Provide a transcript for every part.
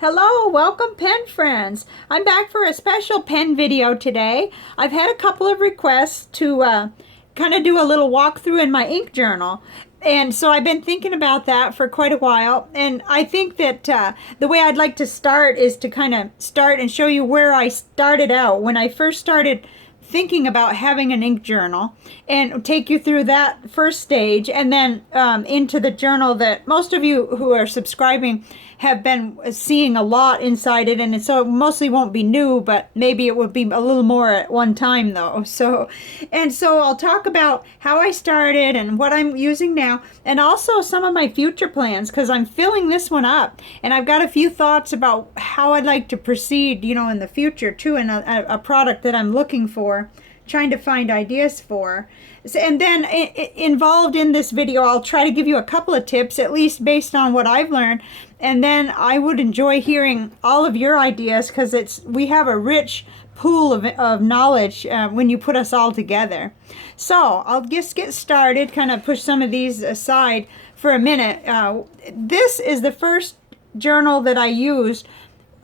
Hello, welcome pen friends. I'm back for a special pen video today. I've had a couple of requests to kind of do a little walkthrough in my ink journal. And so I've been thinking about that for quite a while. And I think that the way I'd like to start is to kind of start and show you where I started out when I first started thinking about having an ink journal, and take you through that first stage, and then into the journal that most of you who are subscribing have been seeing a lot inside it, and so it mostly won't be new, but maybe it will be a little more at one time though. So I'll talk about how I started and what I'm using now, and also some of my future plans, because I'm filling this one up and I've got a few thoughts about how I'd like to proceed, in the future too, in a product that I'm looking for, trying to find ideas for. And then involved in this video, I'll try to give you a couple of tips, at least based on what I've learned. And then I would enjoy hearing all of your ideas, because we have a rich pool of knowledge when you put us all together. So I'll just get started, kind of push some of these aside for a minute. This is the first journal that I used,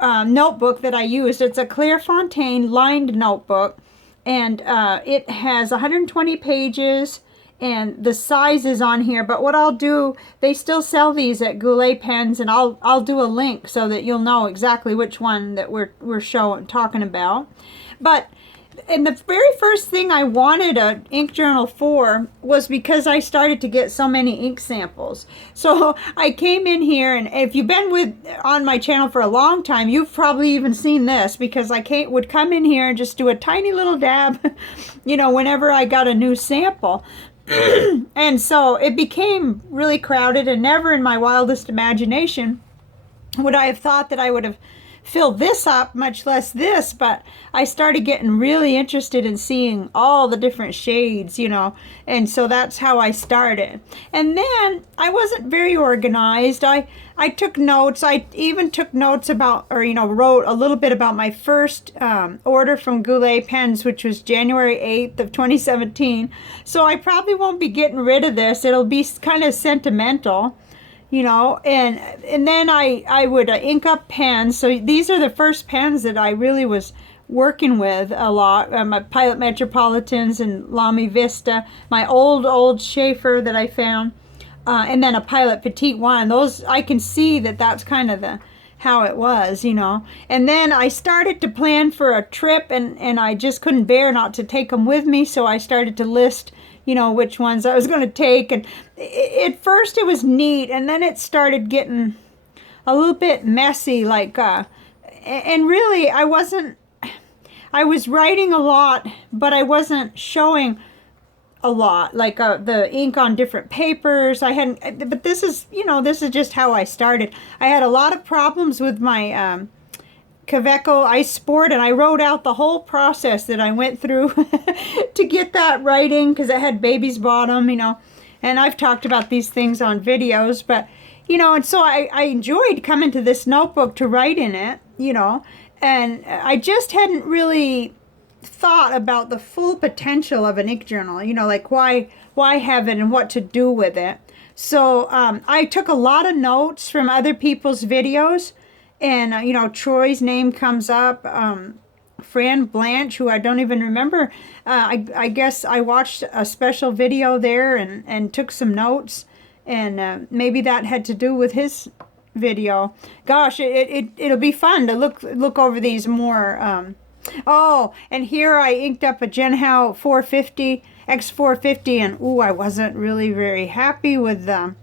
notebook that I used. It's a Clairefontaine lined notebook. And it has 120 pages, and the size is on here. But what I'll do, they still sell these at Goulet Pens, and I'll do a link so that you'll know exactly which one that we're talking about. But and the very first thing I wanted an ink journal for was because I started to get so many ink samples. So I came in here, and if you've been on my channel for a long time, you've probably even seen this, because I would come in here and just do a tiny little dab, whenever I got a new sample. And so it became really crowded, and never in my wildest imagination would I have thought that I would have filled this up, much less this. But I started getting really interested in seeing all the different shades, and so that's how I started. And then I wasn't very organized. I took notes. I even took notes about, or wrote a little bit about my first order from Goulet Pens, which was January 8th of 2017. So I probably won't be getting rid of this. It'll be kind of sentimental, and then I would ink up pens. So these are the first pens that I really was working with a lot. My Pilot Metropolitans and Lamy Vista, my old Schaefer that I found, and then a Pilot Petite one. Those, I can see that that's kind of how it was, And then I started to plan for a trip, and I just couldn't bear not to take them with me, so I started to list which ones I was going to take. And at first it was neat, and then it started getting a little bit messy, and really I was writing a lot, but I wasn't showing a lot, the ink on different papers. But this is, this is just how I started. I had a lot of problems with my Kaweco Ice Sport, and I wrote out the whole process that I went through to get that writing, because it had baby's bottom, and I've talked about these things on videos. But and so I enjoyed coming to this notebook to write in it, and I just hadn't really thought about the full potential of an ink journal, why have it and what to do with it. So I took a lot of notes from other people's videos. And, Troy's name comes up, Fran Blanche, who I don't even remember. I guess I watched a special video there and took some notes, and maybe that had to do with his video. Gosh, it'll be fun to look over these more. Oh, and here I inked up a Genhao 450, X450, and I wasn't really very happy with them.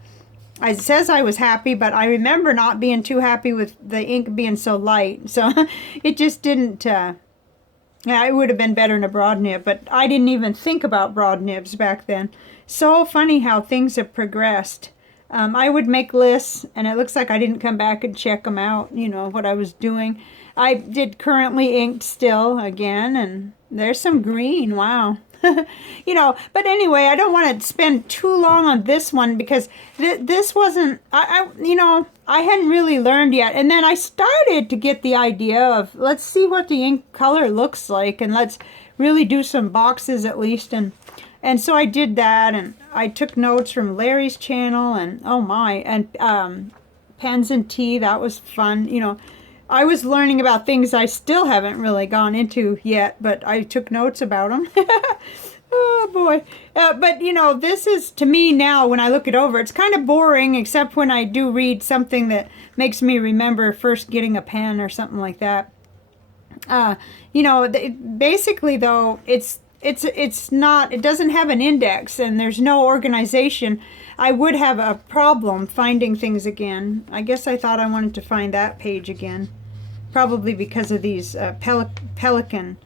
It says I was happy, but I remember not being too happy with the ink being so light. So it just didn't, it would have been better in a broad nib, but I didn't even think about broad nibs back then. So funny how things have progressed. I would make lists, and it looks like I didn't come back and check them out, what I was doing. I did Currently Inked still again, and there's some green, wow. But anyway, I don't want to spend too long on this one, because this wasn't, I hadn't really learned yet. And then I started to get the idea of, let's see what the ink color looks like, and let's really do some boxes at least. And so I did that, and I took notes from Larry's channel, and oh my, and Pens and Tea, that was fun, I was learning about things I still haven't really gone into yet, but I took notes about them. Oh boy. But you know, this is, to me now, when I look it over, it's kind of boring, except when I do read something that makes me remember first getting a pen or something like that. You know, basically though, it's not, it doesn't have an index and there's no organization. I would have a problem finding things again. I guess I thought I wanted to find that page again. Probably because of these pelican.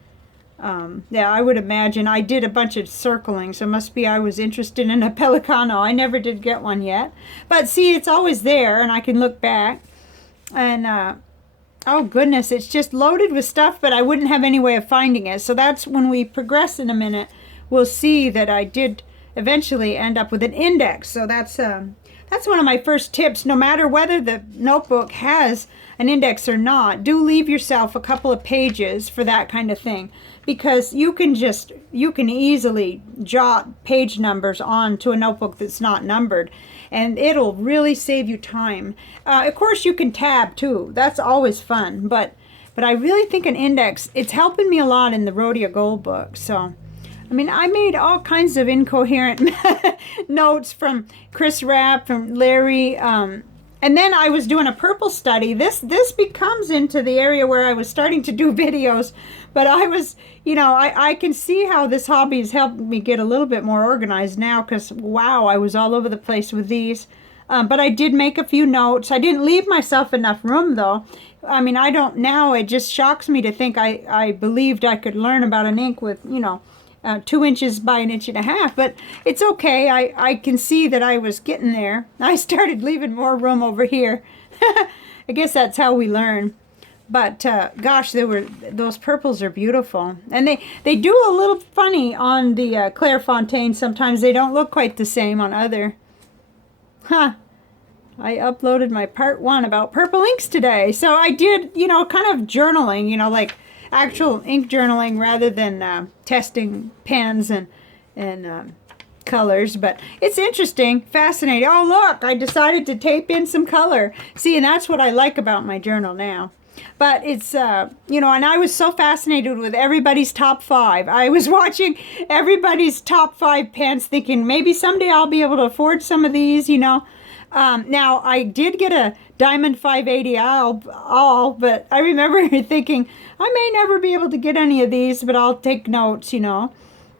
Yeah, I would imagine. I did a bunch of circling, so it must be I was interested in a pelicano. I never did get one yet. But see, it's always there, and I can look back. And, oh goodness, it's just loaded with stuff, but I wouldn't have any way of finding it. So that's when we progress in a minute, we'll see that I did eventually end up with an index. So that's one of my first tips. No matter whether the notebook has an index or not, do leave yourself a couple of pages for that kind of thing, because you can easily jot page numbers onto a notebook that's not numbered, and it'll really save you time. Of course, you can tab too. That's always fun, but I really think an index, it's helping me a lot in the Rhodia Goal Book. So I mean, I made all kinds of incoherent notes from Chris Rapp, from Larry, and then I was doing a purple study. This becomes into the area where I was starting to do videos, but I was, you know, I can see how this hobby has helped me get a little bit more organized now, because, wow, I was all over the place with these. But I did make a few notes. I didn't leave myself enough room, though. I mean, I don't now. It just shocks me to think I believed I could learn about an ink with, you know, 2 inches by 1.5 inches, but it's okay. I can see that I was getting there. I started leaving more room over here. I guess that's how we learn. But gosh, those purples are beautiful, and they do a little funny on the Clairefontaine. Sometimes they don't look quite the same on other. I uploaded my part 1 about purple inks today, so I did, you know, kind of journaling, you know, like actual ink journaling rather than testing pens and colors. But it's interesting, fascinating. Oh look, I decided to tape in some color. See, and that's what I like about my journal now. But it's you know, and I was so fascinated with everybody's top 5. I was watching everybody's top 5 pens, thinking maybe someday I'll be able to afford some of these, you know. Now I did get a Diamond 580 all, but I remember thinking I may never be able to get any of these, but I'll take notes, you know.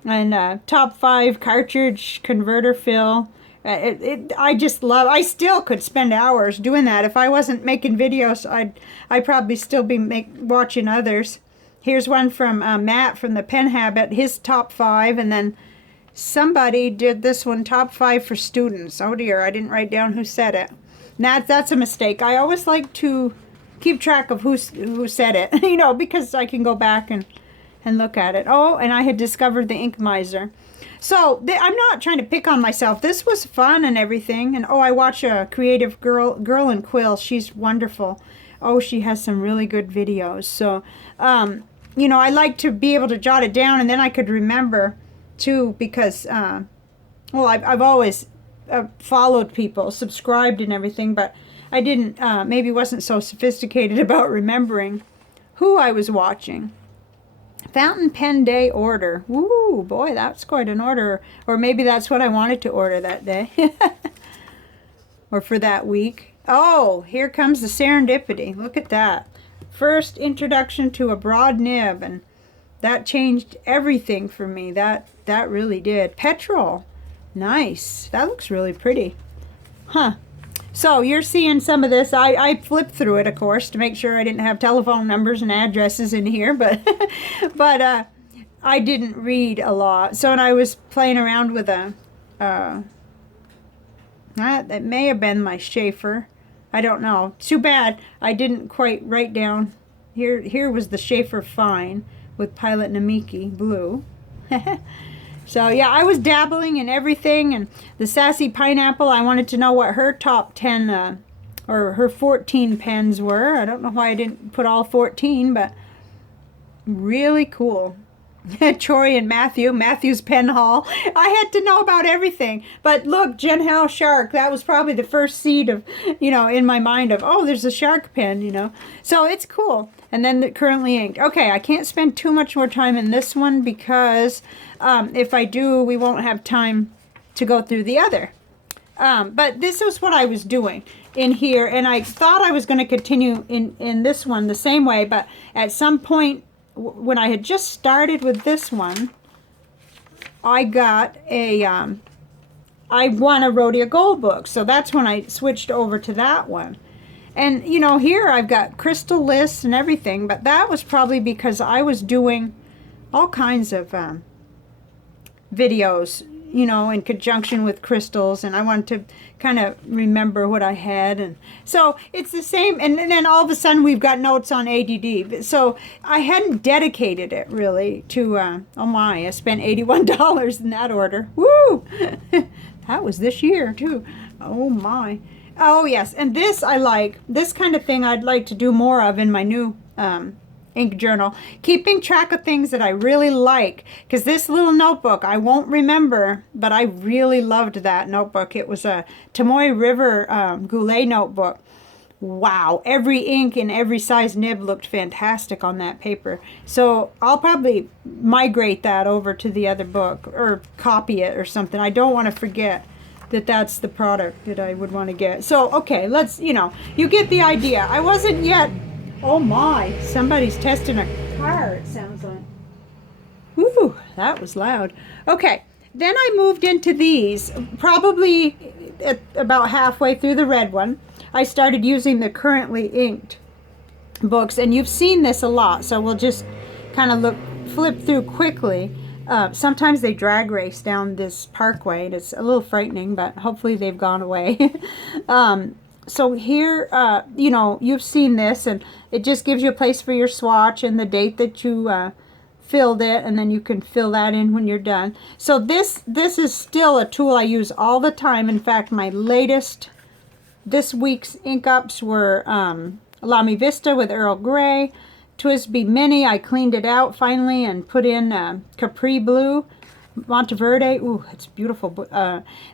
And top 5 cartridge converter fill. I just love. I still could spend hours doing that. If I wasn't making videos, I'd probably still be watching others. Here's one from Matt from the Pen Habit. His top 5, and then somebody did this one, top 5 for students. Oh dear, I didn't write down who said it. That's a mistake. I always like to keep track of who said it, you know, because I can go back and look at it. Oh, and I had discovered the Ink Miser. So I'm not trying to pick on myself. This was fun and everything. And oh, I watch a creative girl in Quill. She's wonderful. Oh, she has some really good videos. So, you know, I like to be able to jot it down, and then I could remember too, because well, I've always followed people, subscribed and everything, but I didn't, maybe wasn't so sophisticated about remembering who I was watching. Fountain pen day order. Woo, boy, that's quite an order. Or maybe that's what I wanted to order that day. Or for that week. Oh, here comes the serendipity. Look at that. First introduction to a broad nib, and that changed everything for me. That really did. Petrol. Nice. That looks really pretty. Huh. So you're seeing some of this. I flipped through it, of course, to make sure I didn't have telephone numbers and addresses in here, but I didn't read a lot. So, and I was playing around with that may have been my Schaefer. I don't know. Too bad I didn't quite write down. Here was the Schaefer Fine with Pilot Namiki blue. So yeah, I was dabbling in everything, and the Sassy Pineapple, I wanted to know what her top 10 or her 14 pens were. I don't know why I didn't put all 14, but really cool. Troy and Matthew's pen haul. I had to know about everything. But look, Jen Howe shark, that was probably the first seed of, in my mind of, oh, there's a shark pen, So it's cool. And then the Currently Inked. Okay, I can't spend too much more time in this one because if I do, we won't have time to go through the other. But this is what I was doing in here, and I thought I was going to continue in this one the same way, but at some point when I had just started with this one, I got I won a Rhodia Goal Book, so that's when I switched over to that one. And here I've got crystal lists and everything, but that was probably because I was doing all kinds of videos, in conjunction with crystals, and I wanted to kind of remember what I had. And so it's the same, and then all of a sudden we've got notes on ADD. So I hadn't dedicated it really to, oh my, I spent $81 in that order. Woo! That was this year too. Oh my. Oh yes, and this I like. This kind of thing I'd like to do more of in my new ink journal, keeping track of things that I really like, because this little notebook I won't remember, but I really loved that notebook. It was a Tomoe River Goulet notebook. Wow, every ink and every size nib looked fantastic on that paper. So I'll probably migrate that over to the other book or copy it or something. I don't want to forget that that's the product that I would want to get. So okay, let's, you get the idea. I wasn't yet. Oh my, somebody's testing a car, it sounds like. Woo, that was loud. Okay, then I moved into these, probably at about halfway through the red one. I started using the Currently Inked books, and you've seen this a lot, so we'll just kind of flip through quickly. Sometimes they drag race down this parkway, and it's a little frightening, but hopefully they've gone away. So here, you've seen this, and it just gives you a place for your swatch and the date that you filled it, and then you can fill that in when you're done. So this is still a tool I use all the time. In fact, my latest, this week's ink ups were Lamy Vista with Earl Grey, Twisby Mini. I cleaned it out finally and put in Capri Blue. Monteverde, ooh, it's beautiful.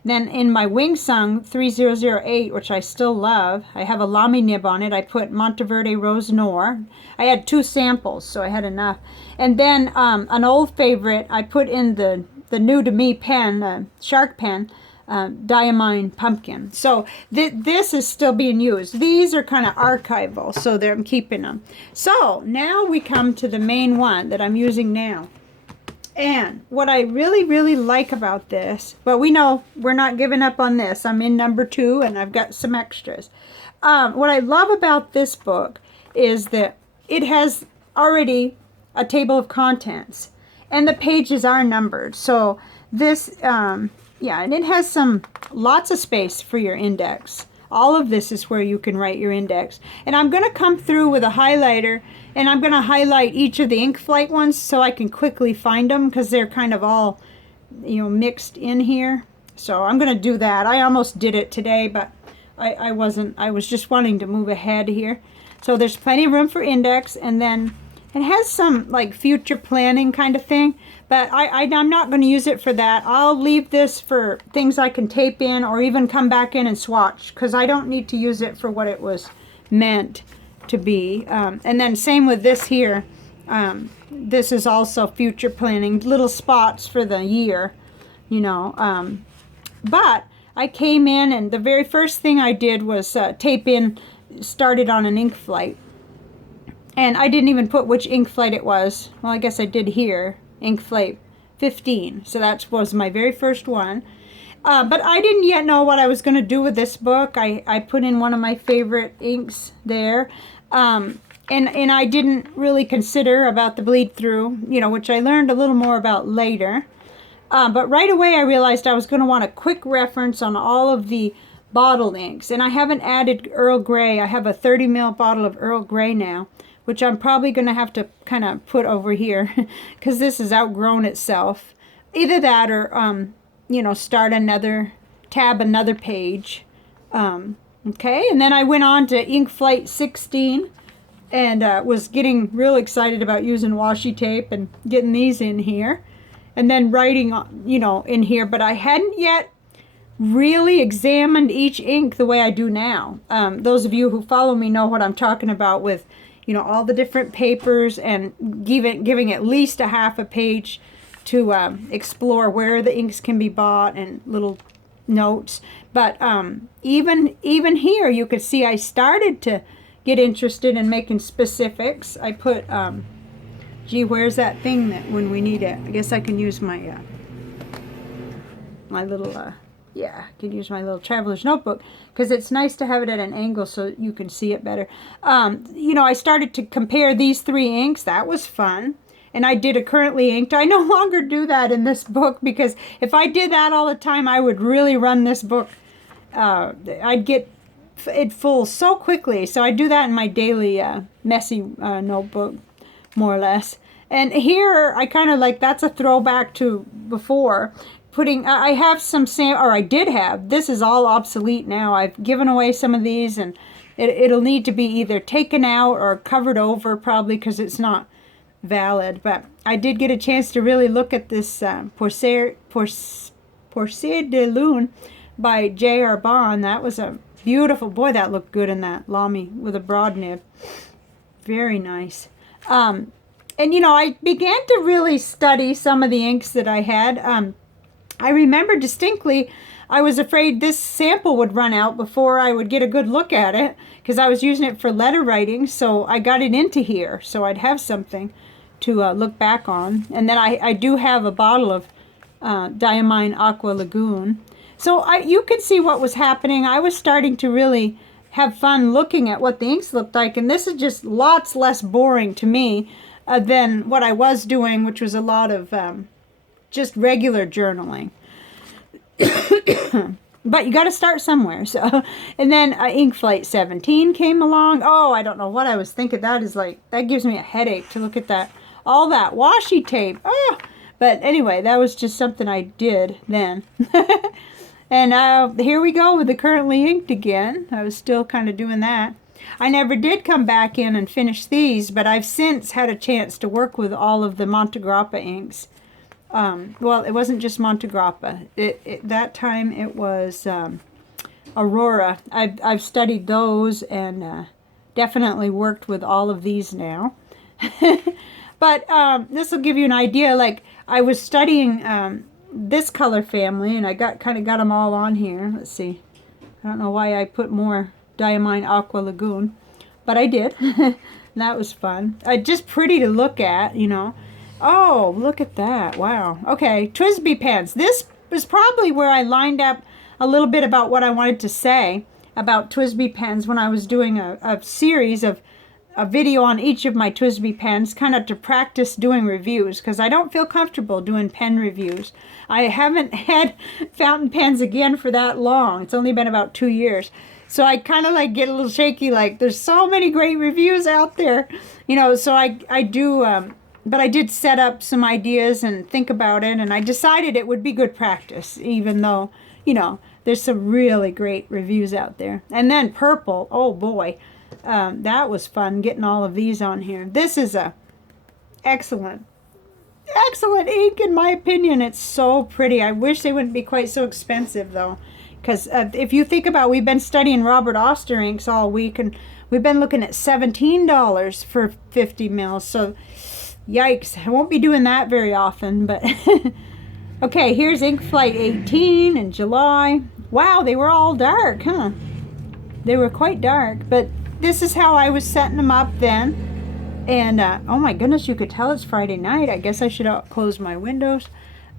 Then in my Wing Sung 3008, which I still love, I have a Lamy nib on it. I put Monteverde Rose Noir. I had 2 samples, so I had enough. And then an old favorite, I put in the new to me pen, Shark pen, Diamine Pumpkin. So this is still being used. These are kind of archival, so I'm keeping them. So now we come to the main one that I'm using now. And what I really, really like about this, well, we know we're not giving up on this. I'm in number 2, and I've got some extras. What I love about this book is that it has already a table of contents, and the pages are numbered. So this, yeah, and it has lots of space for your index. All of this is where you can write your index. And I'm going to come through with a highlighter, and I'm going to highlight each of the ink flight ones so I can quickly find them, because they're kind of all, mixed in here. So I'm going to do that. I almost did it today, but I wasn't. I was just wanting to move ahead here. So there's plenty of room for index, and then it has some like future planning kind of thing, but I'm not going to use it for that. I'll leave this for things I can tape in or even come back in and swatch, because I don't need to use it for what it was meant to be. And then same with this here. This is also future planning, little spots for the year, but I came in, and the very first thing I did was tape in, started on an ink flight. And I didn't even put which ink flight it was. Well, I guess I did here, ink flight 15. So that was my very first one. But I didn't yet know what I was going to do with this book. I put in one of my favorite inks there. And I didn't really consider about the bleed through, which I learned a little more about later. But right away I realized I was going to want a quick reference on all of the bottled inks. And I haven't added Earl Grey. I have a 30 ml bottle of Earl Grey now, which I'm probably going to have to kind of put over here because this has outgrown itself. Either that or, start another page. Okay, and then I went on to ink flight 16. and was getting real excited about using washi tape and getting these in here, and then writing, you know, in here. But I hadn't yet really examined each ink the way I do now. Those of you who follow me know what I'm talking about with, you know, all the different papers, and giving at least a half a page to explore where the inks can be bought and little notes. But even here you could see I started to get interested in making specifics. I put gee, where's that thing that when we need it? I guess I can use my my little yeah, I can use my little traveler's notebook, because it's nice to have it at an angle so you can see it better. You know, I started to compare these 3 inks. That was fun. And I did a Currently Inked. I no longer do that in this book, because if I did that all the time, I would really run this book. I'd get it full so quickly. So I do that in my daily messy notebook, more or less. And here I kind of like, that's a throwback to before. I have some or I did have, this is all obsolete now. I've given away some of these, and it'll need to be either taken out or covered over, probably, because it's not valid. But I did get a chance to really look at this Porcelain de Lune by J.R. Bond. That was a beautiful, boy, that looked good in that Lamy with a broad nib. Very nice. And you know, I began to really study some of the inks that I had. I remember distinctly I was afraid this sample would run out before I would get a good look at it, because I was using it for letter writing. So I got it into here so I'd have something to look back on. And then I do have a bottle of Diamine Aqua Lagoon. So you could see what was happening. I was starting to really have fun looking at what the inks looked like, and this is just lots less boring to me than what I was doing, which was a lot of just regular journaling. But you got to start somewhere. So, and then Ink Flight 17 came along. Oh, I don't know what I was thinking. That is like, that gives me a headache to look at that, all that washi tape. Oh, but anyway, that was just something I did then. And here we go with the Currently Inked again. I was still kind of doing that. I never did come back in and finish these, but I've since had a chance to work with all of the Montegrappa inks. Well, it wasn't just Montegrappa. That time it was Aurora. I've studied those, and definitely worked with all of these now. But this will give you an idea. Like, I was studying this color family, and I kind of got them all on here. Let's see. I don't know why I put more Diamine Aqua Lagoon, but I did. That was fun. Just pretty to look at, you know. Oh, look at that. Wow. Okay, TWSBI pens. This was probably where I lined up a little bit about what I wanted to say about TWSBI pens when I was doing a series of a video on each of my TWSBI pens, kind of to practice doing reviews, because I don't feel comfortable doing pen reviews. I haven't had fountain pens again for that long. It's only been about 2 years. So I kind of like get a little shaky, like there's so many great reviews out there, you know. So I do, but I did set up some ideas and think about it, and I decided it would be good practice, even though, you know, there's some really great reviews out there. And then purple, oh boy, that was fun getting all of these on here. This is a excellent ink, in my opinion. It's so pretty. I wish they wouldn't be quite so expensive though, because if you think about, we've been studying Robert Oster inks all week, and we've been looking at $17 for 50 mils. So yikes, I won't be doing that very often. But okay, here's Ink Flight 18 in July. Wow, they were all dark, huh? They were quite dark, but this is how I was setting them up then. And oh my goodness, you could tell it's Friday night. I guess I should close my windows.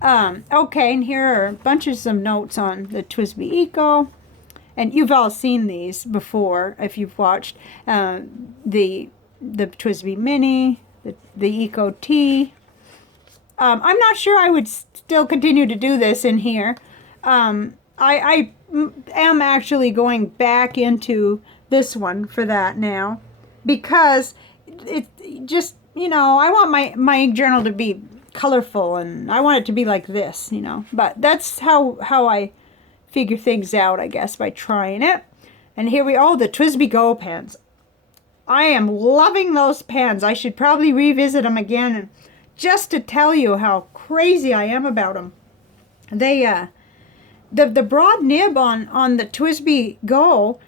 Okay, and here are bunches of notes on the TWSBI Eco. And you've all seen these before if you've watched the TWSBI Mini, the Eco T. I'm not sure I would still continue to do this in here. I am actually going back into this one for that now, because it just, you know, I want my ink journal to be colorful, and I want it to be like this, you know. But that's how I figure things out, I guess, by trying it. And here the TWSBI Go pens. I am loving those pens. I should probably revisit them again just to tell you how crazy I am about them. They, the broad nib on the TWSBI Go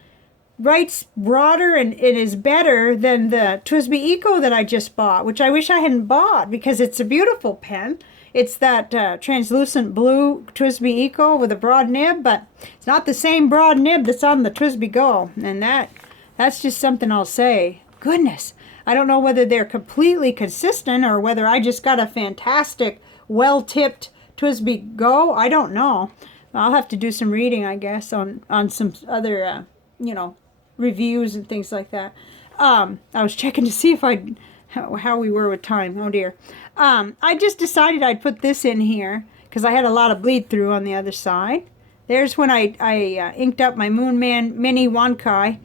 writes broader and it is better than the TWSBI Eco that I just bought, which I wish I hadn't bought because it's a beautiful pen. It's that translucent blue TWSBI Eco with a broad nib, but it's not the same broad nib that's on the TWSBI Go, and that's just something I'll say. Goodness, I don't know whether they're completely consistent or whether I just got a fantastic, well-tipped TWSBI Go. I don't know. I'll have to do some reading, I guess, on some other, you know, reviews and things like that. I was checking to see if how we were with time. Oh dear. I just decided I'd put this in here because I had a lot of bleed through on the other side. There's when I inked up my Moon Man Mini Wankai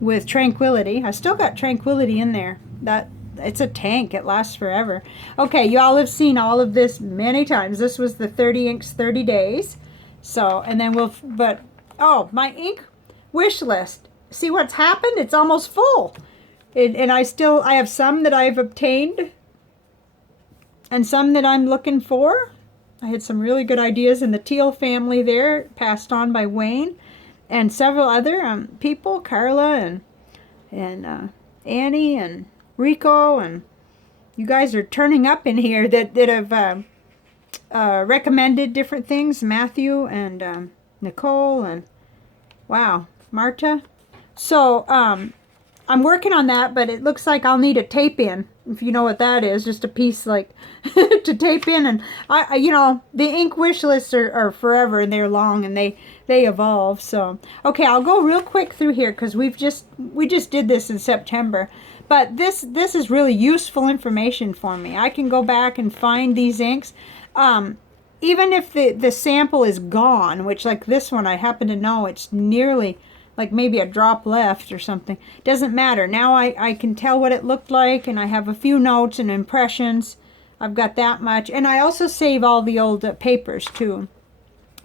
with Tranquility. I still got Tranquility in there. It's a tank. It lasts forever. Okay, y'all have seen all of this many times. This was the 30 inks 30 days. So, and then oh, my ink wish list. See what's happened? It's almost full. And I have some that I've obtained and some that I'm looking for. I had some really good ideas in the Teal family there, passed on by Wayne, and several other people, Carla and Annie and Rico, and you guys are turning up in here that have recommended different things. Matthew and Nicole and wow, Marta. So I'm working on that, but it looks like I'll need a tape in, if you know what that is, just a piece like to tape in. And I you know, the ink wish lists are forever and they're long and they evolve. So okay, I'll go real quick through here because we just did this in September, but this is really useful information for me. I can go back and find these inks, even if the sample is gone, which like this one I happen to know it's nearly like maybe a drop left or something. Doesn't matter. Now I can tell what it looked like, and I have a few notes and impressions. I've got that much. And I also save all the old papers too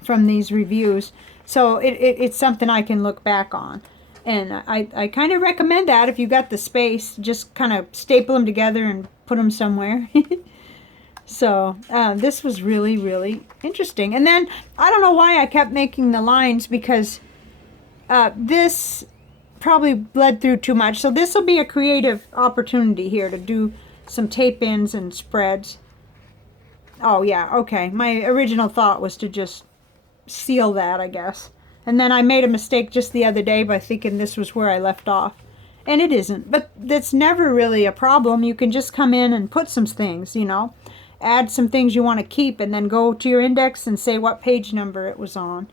from these reviews. So it's something I can look back on. And I kind of recommend that if you got the space. Just kind of staple them together and put them somewhere. So this was really, really interesting. And then I don't know why I kept making the lines because this probably bled through too much. So this will be a creative opportunity here to do some tape-ins and spreads. Oh yeah, okay. My original thought was to just seal that, I guess. And then I made a mistake just the other day by thinking this was where I left off. And it isn't. But that's never really a problem. You can just come in and put some things, you know. Add some things you want to keep and then go to your index and say what page number it was on.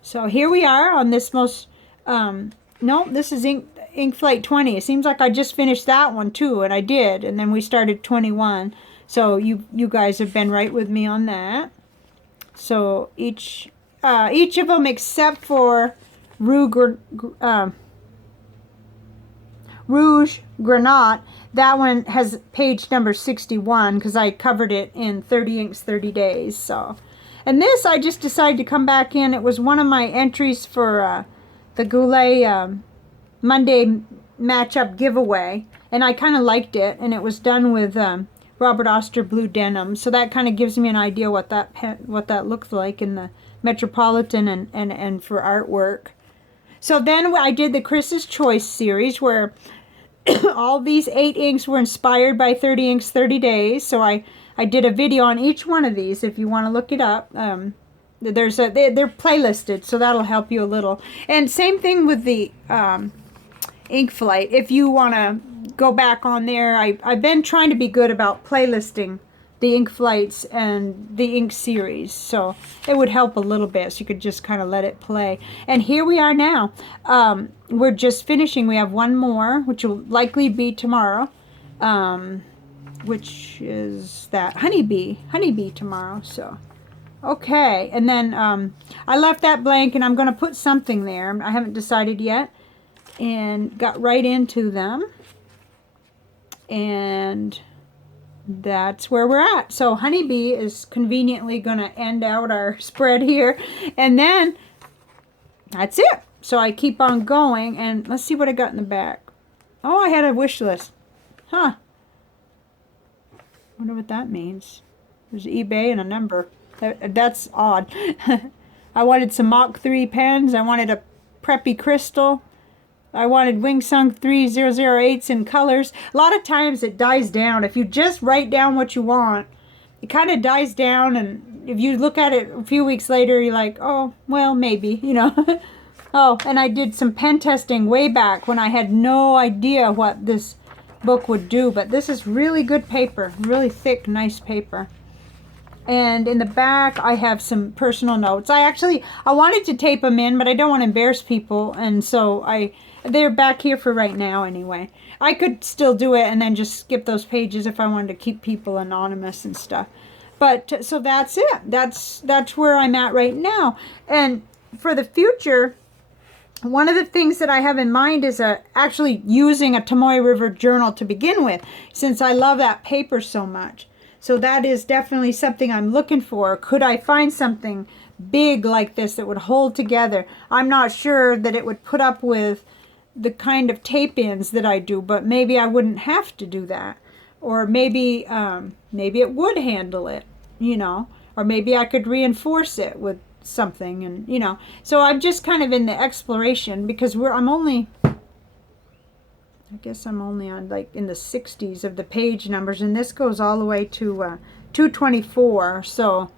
So here we are on this most... no, this is Ink Flight 20. It seems like I just finished that one too, and I did. And then we started 21. So you guys have been right with me on that. So each of them except for Rouge Granat, that one has page number 61 because I covered it in 30 inks 30 days. So, and this I just decided to come back in. It was one of my entries for the Goulet Monday matchup giveaway, and I kind of liked it, and it was done with Robert Oster blue denim, so that kind of gives me an idea what that looks like in the Metropolitan and for artwork. So then I did the Chris's Choice series where all these 8 inks were inspired by 30 inks 30 days, so I did a video on each one of these if you want to look it up. They're playlisted, so that'll help you a little. And same thing with the Ink Flight. If you want to go back on there, I've been trying to be good about playlisting the Ink Flights and the Ink series, so it would help a little bit, so you could just kind of let it play. And here we are now. We're just finishing. We have one more, which will likely be tomorrow, which is that honeybee tomorrow. So okay, and then I left that blank, and I'm going to put something there. I haven't decided yet, and got right into them, and that's where we're at. So honeybee is conveniently going to end out our spread here, and then that's it. So I keep on going, and let's see what I got in the back. Oh, I had a wish list. Huh. Wonder what that means. There's eBay and a number. That's odd. I wanted some Mach 3 pens. I wanted a preppy crystal. I wanted Wingsung 3008s in colors. A lot of times it dies down. If you just write down what you want, it kind of dies down, and if you look at it a few weeks later, you're like, oh, well, maybe, you know. Oh, and I did some pen testing way back when I had no idea what this book would do, but this is really good paper, really thick, nice paper. And in the back, I have some personal notes. I wanted to tape them in, but I don't want to embarrass people, and so they're back here for right now anyway. I could still do it and then just skip those pages if I wanted to keep people anonymous and stuff. But so that's it. That's where I'm at right now. And for the future, one of the things that I have in mind is actually using a Tomoe River journal to begin with, since I love that paper so much. So that is definitely something I'm looking for. Could I find something big like this that would hold together? I'm not sure that it would put up with the kind of tape-ins that I do, but maybe I wouldn't have to do that. Or maybe it would handle it, you know. Or maybe I could reinforce it with something, and you know. So I'm just kind of in the exploration, because I'm only on like in the 60s of the page numbers, and this goes all the way to 224. So,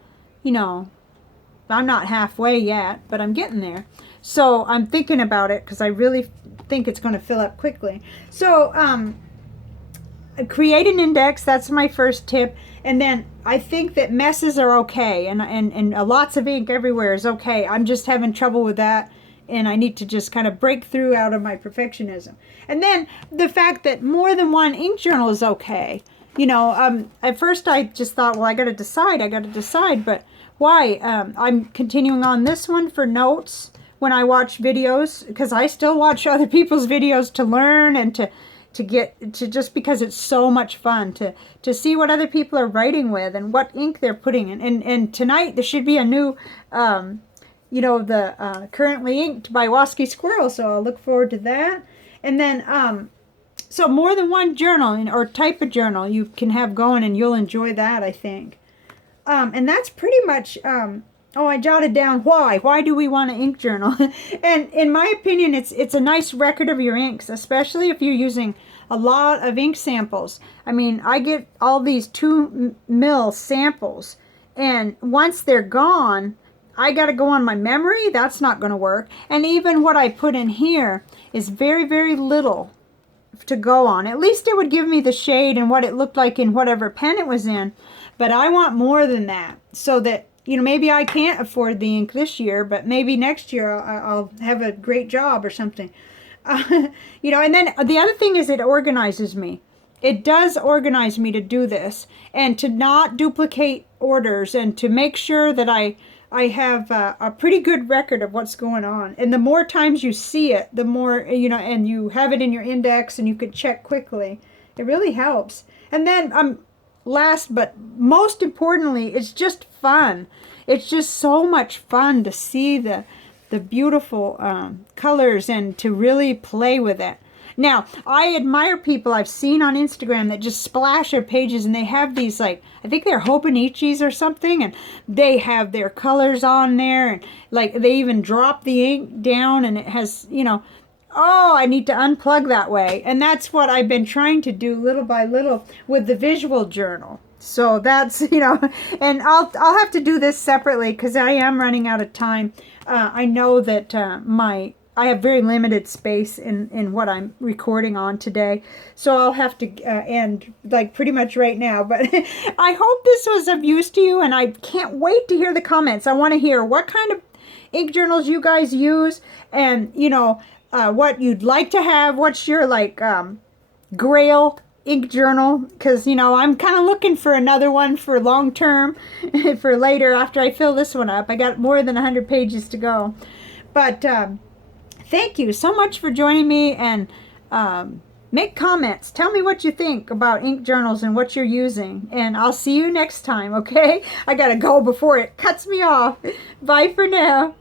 you know, I'm not halfway yet, but I'm getting there. So I'm thinking about it because I really think it's going to fill up quickly. So create an index. That's my first tip. And then I think that messes are okay, and lots of ink everywhere is okay. I'm just having trouble with that, and I need to just kind of break through out of my perfectionism. And then the fact that more than one ink journal is okay. You know, at first I just thought, well, I got to decide, but why? I'm continuing on this one for notes when I watch videos, because I still watch other people's videos to learn and to just because it's so much fun to see what other people are writing with and what ink they're putting in. And tonight there should be a new, you know, the Currently Inked by Wasky Squirrel, so I'll look forward to that. And then, so more than one journal or type of journal you can have going, and you'll enjoy that, I think. And that's pretty much, oh, I jotted down why. Why do we want an ink journal? And in my opinion, it's a nice record of your inks, especially if you're using a lot of ink samples. I mean, I get all these 2 mil samples, and once they're gone, I got to go on my memory. That's not going to work. And even what I put in here is very, very little to go on. At least it would give me the shade and what it looked like in whatever pen it was in. But I want more than that, so that, you know, maybe I can't afford the ink this year, but maybe next year I'll have a great job or something. You know, and then the other thing is it organizes me. It does organize me to do this and to not duplicate orders, and to make sure that I have a pretty good record of what's going on. And the more times you see it, the more, you know, and you have it in your index and you can check quickly. It really helps. And then last but most importantly, it's just fun. It's just so much fun to see the beautiful colors and to really play with it. Now, I admire people I've seen on Instagram that just splash their pages, and they have these, like, I think they're Hobonichis or something, and they have their colors on there, and like they even drop the ink down, and it has, you know, oh, I need to unplug that way. And that's what I've been trying to do little by little with the visual journal. So that's, you know, and I'll have to do this separately because I am running out of time. I know that I have very limited space in what I'm recording on today, so I'll have to end like pretty much right now. But I hope this was of use to you, and I can't wait to hear the comments. I want to hear what kind of ink journals you guys use, and, you know, what you'd like to have. What's your, like, grail ink journal? Because, you know, I'm kind of looking for another one for long term, for later after I fill this one up. I got more than 100 pages to go. But thank you so much for joining me, and make comments. Tell me what you think about ink journals and what you're using. And I'll see you next time, okay? I gotta go before it cuts me off. Bye for now.